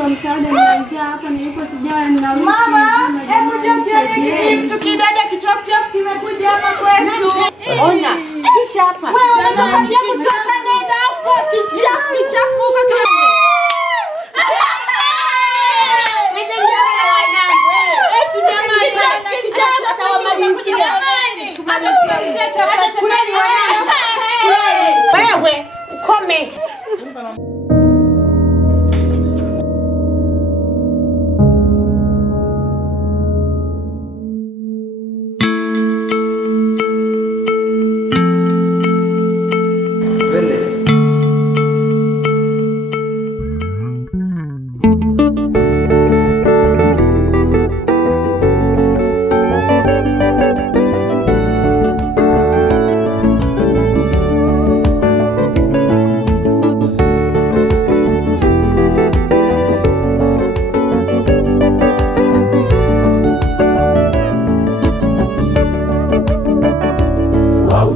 naomba msaada na njaa hapa nilipo sijala na mama, hebu njoo kitu kidada kichafu kimekuja hapa kwetu. Ona, kisha hapa. Wewe unataka kutoka nenda hapo kichafu huko kidogo. Wewe ukome.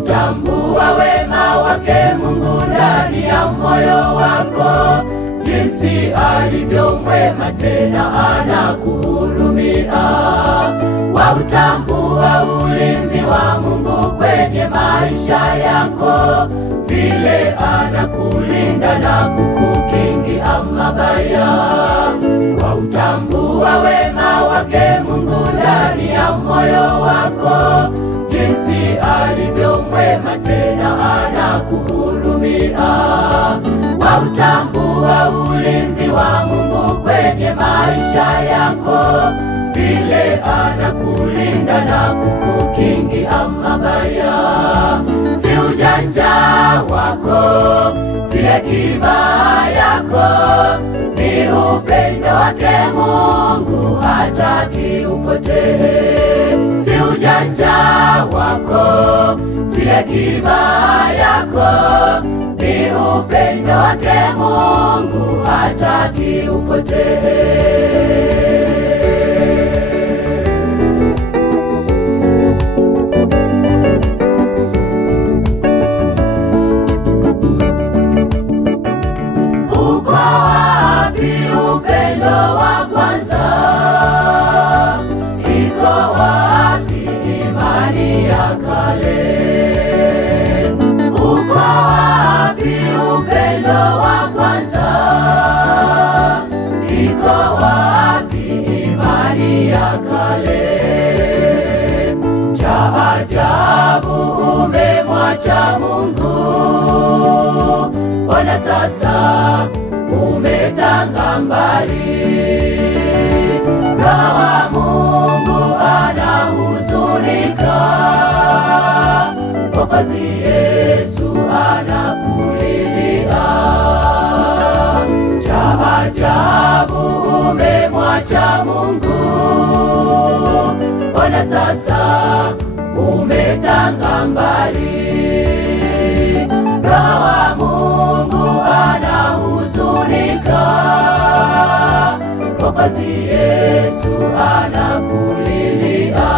Tambua wema wake Mungu ndani ya moyo wako, jinsi alivyo mwema tena anakuhurumia. Wautambua ulinzi wa Mungu kwenye maisha yako, vile anakulinda na kukukingia mabaya. Wautambua wema wake Mungu ndani ya moyo wako, jinsi alivyo mwema tena anakuhurumia. Wautambua ulinzi wa Mungu kwenye maisha yako, vile anakulinda na kukukingia mabaya. Si ujanja wako, si hekima yako, ni upendo wake Mungu hataki upotee. Si ujanja wako, si hekima yako, ni upendo wake Mungu hataki upotee. Uko wapi upendo wa kwanza? Iko wapi imani ya kale? Uko wapi upendo wa kwanza? Iko wapi imani ya kale? Cha ajabu umemwacha Mungu, ona sasa umetanga mbali. Roho wa Mungu anahuzunika, Mwokozi Yesu anakulilia. Cha ajabu umemwacha Mungu, ona sasa umetanga mbali. Roho wa Mungu anahuzunika, Mwokozi Yesu anakulilia.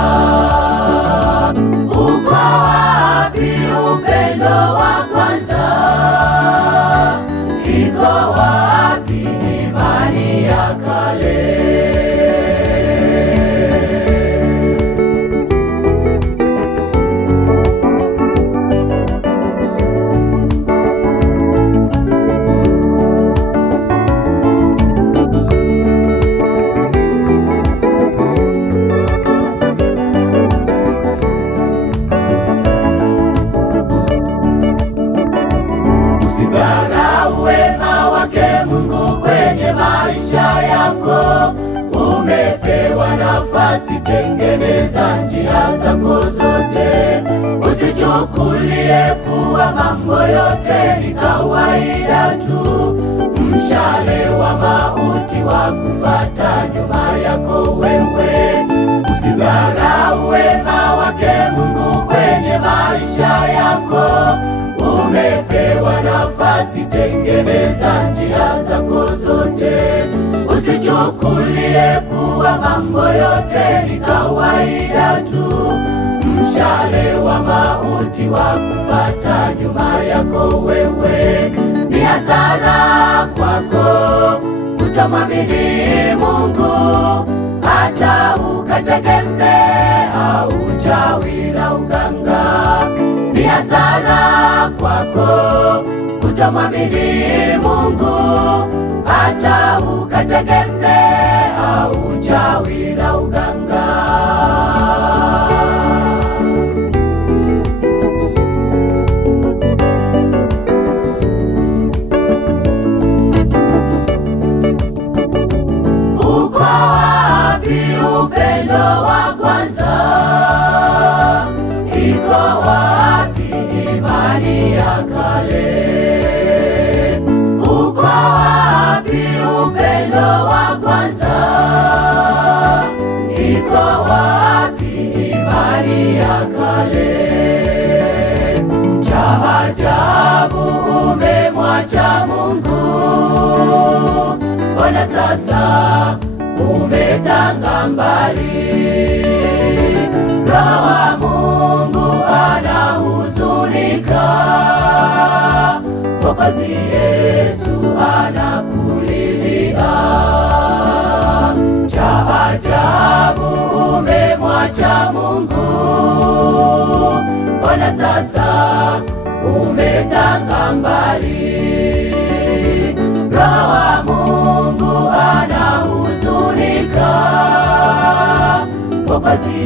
Uko wapi upendo wa kwanza? Iko wapi imani ya kale? Usidharau wema wake Mungu kwenye maisha yako. Umepewa nafasi, tengeneza njia zako zote. Usichukulie kuwa mambo yote ni kawaida tu. Mshale wa mauti wa kufuata nyuma yako wewe. Usidharau wema wake Mungu kwenye maisha yako. Umepewa nafasi, tengeneza njia zako zote. Usichukulie kuwa mambo yote ni kawaida tu. Mshale wa mauti wa kufuata nyuma yako wewe. Ni hasara kwako kutomwamini Mungu, hata ukategemea uchawi na uganga. Ni hasara kwako kutomwamini Mungu, hata ukategemea uchawi na uganga. Uko wapi upendo wa kwanza? Iko wapi imani ya kale? Uko wapi upendo wa kwanza? Iko wapi imani ya kale? Cha ajabu umemwacha Mungu, mbona sasa umetanga mbali? Roho wa Mungu anahuzunika, Mwokozi Yesu anakulilia. Cha ajabu umemwacha Mungu, mbona sasa umetanga mbali? Roho wa Mungu anahuzunika, Mwokozi